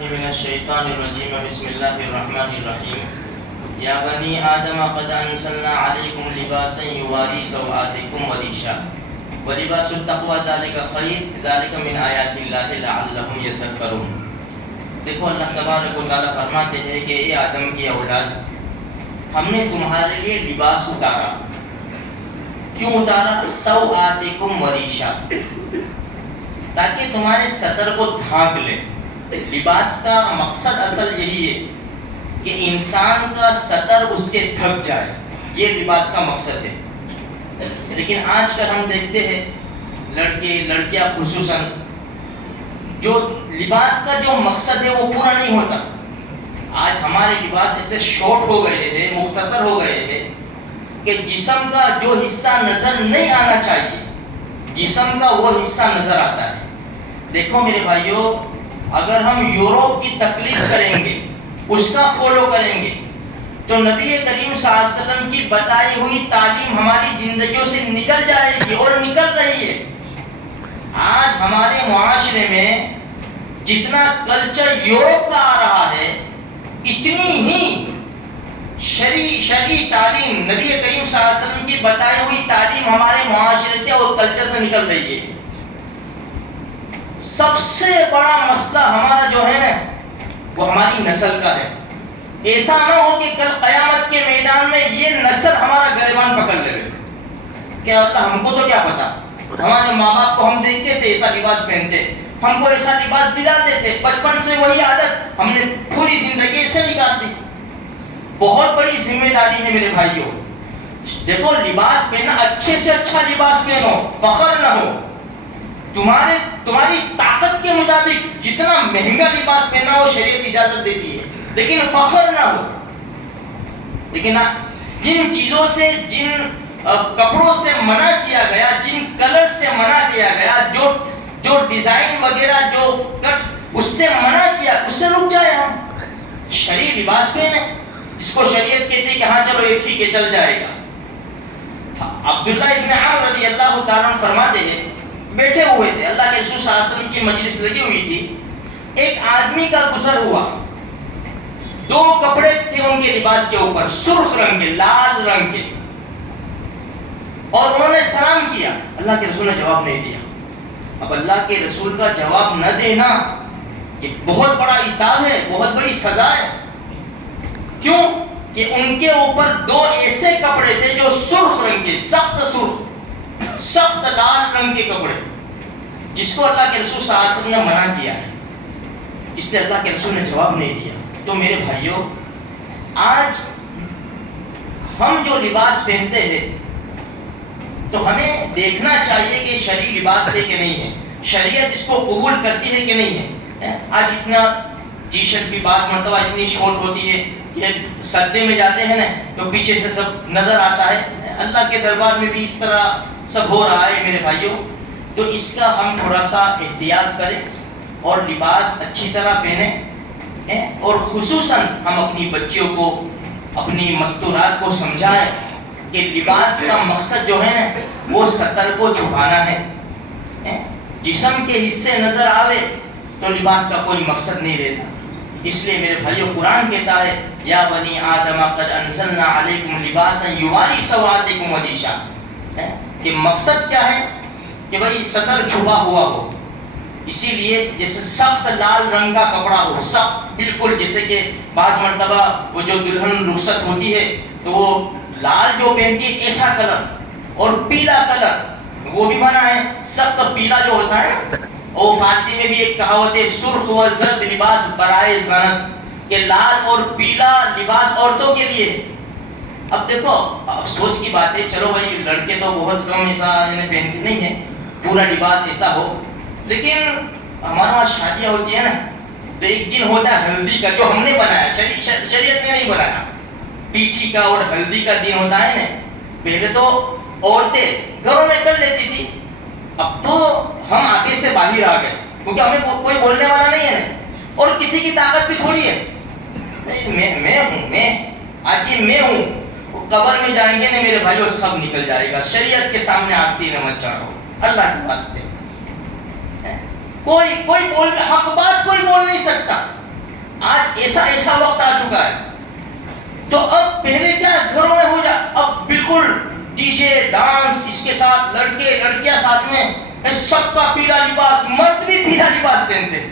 من الشیطان الرجیم بسم اللہ الرحمن الرحیم یا بنی آدم قد انزلنا علیکم لباسا یواری سوآتکم وریشا ولباس التقوی ذالک خیر ذالک من آیات اللہ لعلہم یذکرون۔ دیکھو اللہ تبارک و تعالیٰ فرماتے ہیں کہ اے آدم کی اولاد، ہم نے تمہارے لیے لباس اتارا۔ کیوں اتارا؟ سوآتکم وریشا، تاکہ تمہارے سطر کو ڈھانک لے۔ لباس کا مقصد اصل یہی ہے کہ انسان کا سطر اس سے ڈھک جائے، یہ لباس کا مقصد ہے۔ لیکن آج کل ہم دیکھتے ہیں لڑکے لڑکیاں خصوصاً جو لباس کا جو مقصد ہے وہ پورا نہیں ہوتا۔ آج ہمارے لباس ایسے شارٹ ہو گئے ہیں، مختصر ہو گئے ہیں کہ جسم کا جو حصہ نظر نہیں آنا چاہیے، جسم کا وہ حصہ نظر آتا ہے۔ دیکھو میرے بھائیوں، اگر ہم یوروپ کی تقلید کریں گے، اس کا فالو کریں گے، تو نبی کریم صلی اللہ علیہ وسلم کی بتائی ہوئی تعلیم ہماری زندگیوں سے نکل جائے گی اور نکل رہی ہے۔ آج ہمارے معاشرے میں جتنا کلچر یوروپ کا آ رہا ہے، اتنی ہی شرعی تعلیم نبی کریم صلی اللہ علیہ وسلم کی بتائی ہوئی تعلیم ہمارے معاشرے سے اور کلچر سے نکل رہی ہے۔ سب سے بڑا مسئلہ ہمارا جو ہے نا، وہ ہماری نسل کا ہے۔ ایسا نہ ہو کہ کل قیامت کے میدان میں یہ نسل ہمارا گریبان پکڑ لے کہ اللہ ہم کو تو کیا پتا، ہمارے ماں باپ کو ہم دیکھتے تھے ایسا لباس پہنتے، ہم کو ایسا لباس دلاتے تھے، بچپن سے وہی عادت، ہم نے پوری زندگی ایسے نکال دی۔ بہت بڑی ذمہ داری ہے میرے بھائیوں۔ دیکھو لباس پہننا، اچھے سے اچھا لباس پہنو، فخر نہ ہو۔ تمہاری طاقت کے مطابق جتنا مہنگا لباس پہننا ہو شریعت اجازت دیتی ہے، لیکن فخر نہ ہو۔ لیکن جن چیزوں سے، جن کپڑوں سے منع کیا گیا، جن کلر سے منع کیا گیا، جو ڈیزائن وغیرہ جو کٹ اس سے منع کیا، اس سے رک جائے ہم۔ شرعی لباس پہنے جس کو شریعت کہتی ہے کہ ہاں چلو یہ ٹھیک ہے چل جائے گا۔ عبداللہ ابن عمر رضی اللہ تعالیٰ عنہ فرماتے ہیں، بیٹھے ہوئے تھے، اللہ کے رسول صلی اللہ علیہ وسلم کی مجلس لگی ہوئی تھی، ایک آدمی کا گزر ہوا، دو کپڑے تھے ان کے لباس کے اوپر، سرخ رنگ کے، لال رنگ کے، اور انہوں نے سلام کیا، اللہ کے رسول نے جواب نہیں دیا۔ اب اللہ کے رسول کا جواب نہ دینا یہ بہت بڑا عتاب ہے، بہت بڑی سزا ہے۔ کیوں کہ ان کے اوپر دو ایسے کپڑے تھے جو سرخ رنگ کے، سخت سرخ، سخت لال رنگ کے کپڑے، جس کو اللہ کے رسول صلی اللہ علیہ وسلم نے منع کیا ہے، اس لیے اللہ کے رسول نے جواب نہیں دیا۔ تو میرے بھائیوں، آج ہم جو لباس پہنتے ہیں تو ہمیں دیکھنا چاہیے کہ شرعی لباس ہے کہ نہیں ہے، شریعت اس کو قبول کرتی ہے کہ نہیں ہے۔ آج اتنا ٹی شرٹ بھی بعض مرتبہ اتنی شارٹ ہوتی ہے کہ سردی میں جاتے ہیں نا تو پیچھے سے سب نظر آتا ہے۔ اللہ کے دربار میں بھی اس طرح سب ہو رہا ہے میرے بھائیوں۔ تو اس کا ہم تھوڑا سا احتیاط کریں اور لباس اچھی طرح پہنیں، اور خصوصاً ہم اپنی بچیوں کو، اپنی مستورات کو سمجھائیں کہ لباس کا مقصد جو ہے نا وہ سطر کو چھپانا ہے۔ جسم کے حصے نظر آوے تو لباس کا کوئی مقصد نہیں رہتا۔ اس لیے میرے بھائیوں، قرآن کہتا ہے یا بنی آدم قد انزلنا علیکم لباسا یواری سوآتکم وریشا، کہ مقصد کیا ہے کہ بھائی سطر چھپا ہوا ہو۔ اسی لیے جیسے سخت لال رنگ کا کپڑا ہو، سخت بالکل، جیسے کہ بعض مرتبہ وہ جو دلہن رخصت ہوتی ہے تو وہ لال جو پہنتی ہے ایسا کلر، اور پیلا کلر وہ بھی بنا ہے، سخت پیلا جو ہوتا ہے۔ اور فارسی میں بھی ایک کہاوت ہے، سرخ و زرد لباس برائے زنست، کہ لال اور پیلا لباس عورتوں کے لیے۔ اب دیکھو افسوس کی بات ہے، چلو بھائی لڑکے تو بہت کم ایسا پہنتے نہیں ہیں، پورا لباس ایسا ہو، لیکن ہمارے وہاں شادیاں ہوتی ہیں نا تو ایک دن ہوتا ہے ہلدی کا، جو ہم نے بنایا، شریعت نے نہیں بنایا، پیٹھی کا اور ہلدی کا دن ہوتا ہے نا۔ پہلے تو عورتیں گھروں میں کر لیتی تھی، اب تو ہم آگے سے باہر آ گئے، کیونکہ ہمیں کوئی بولنے والا نہیں ہے اور کسی کی طاقت بھی تھوڑی ہے۔ میں آج یہ میں ہوں، قبر میں جائیں گے نا میرے بھائیو سب نکل جائے گا۔ شریعت کے سامنے آستین مت چڑھو، اللہ کے واسطے۔ کوئی بول کے حق بات کوئی بول نہیں سکتا، ایسا ایسا وقت آ چکا ہے. تو اب پہلے کیا گھروں میں ہو جا, اب بالکل ڈی جے ڈانس, اس کے ساتھ لڑکے لڑکیاں ساتھ میں, سب کا پیلا لباس, مرد بھی پیلا لباس پہنتے.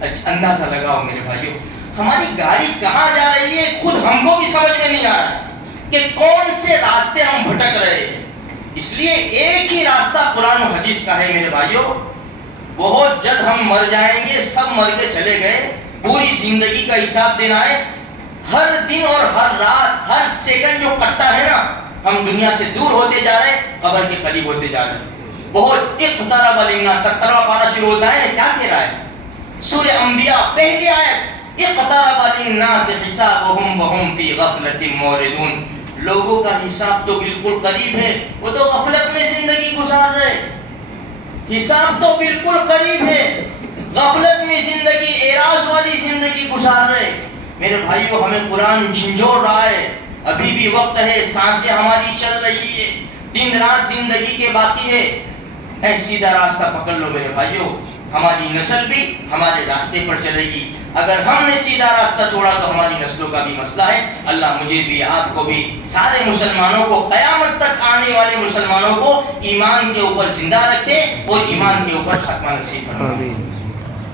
اچھا اندازہ لگاؤ میرے بھائیو, ہماری گاڑی کہاں جا رہی ہے خود ہم کو بھی سمجھ میں نہیں آ رہا کہ کون سے راستے ہم بھٹک رہے ہیں. اس لیے ایک ہی راستہ قرآن و حدیث کا ہے میرے بھائیو. بہت جلد ہم مر جائیں گے, سب مر کے چلے گئے, پوری زندگی کا حساب دینا ہے. ہر دن اور ہر رات, ہر سیکنڈ جو کٹا ہے نا, ہم دنیا سے دور ہوتے جا رہے ہیں, قبر کے قریب ہوتے جا رہے ہیں. بہت اقترب للناس, 17واں پارہ شروع ہوتا ہے, کیا کہہ رہا ہے سورہ انبیاء پہلی آیت, اقترب للناس حسابهم وهم فی غفلۃ معرضون. لوگوں کا حساب تو بالکل قریب ہے, وہ تو غفلت میں زندگی گزار رہے. حساب تو بالکل قریب ہے, غفلت میں زندگی, اعراض والی زندگی گزار رہے. میرے بھائیو ہمیں قرآن جھنجھوڑ رہا ہے, ابھی بھی وقت ہے, سانسیں ہماری چل رہی ہے, دن رات زندگی کے باقی ہے. اے سیدھا راستہ پکڑ لو میرے بھائیو, ہماری نسل بھی ہمارے راستے پر چلے گی. اگر ہم نے سیدھا راستہ چھوڑا تو ہماری نسلوں کا بھی مسئلہ ہے. اللہ مجھے بھی, آپ کو بھی, سارے مسلمانوں کو, قیامت تک آنے والے مسلمانوں کو ایمان کے اوپر زندہ رکھے اور ایمان کے اوپر خاتمہ نصیب فرمائے.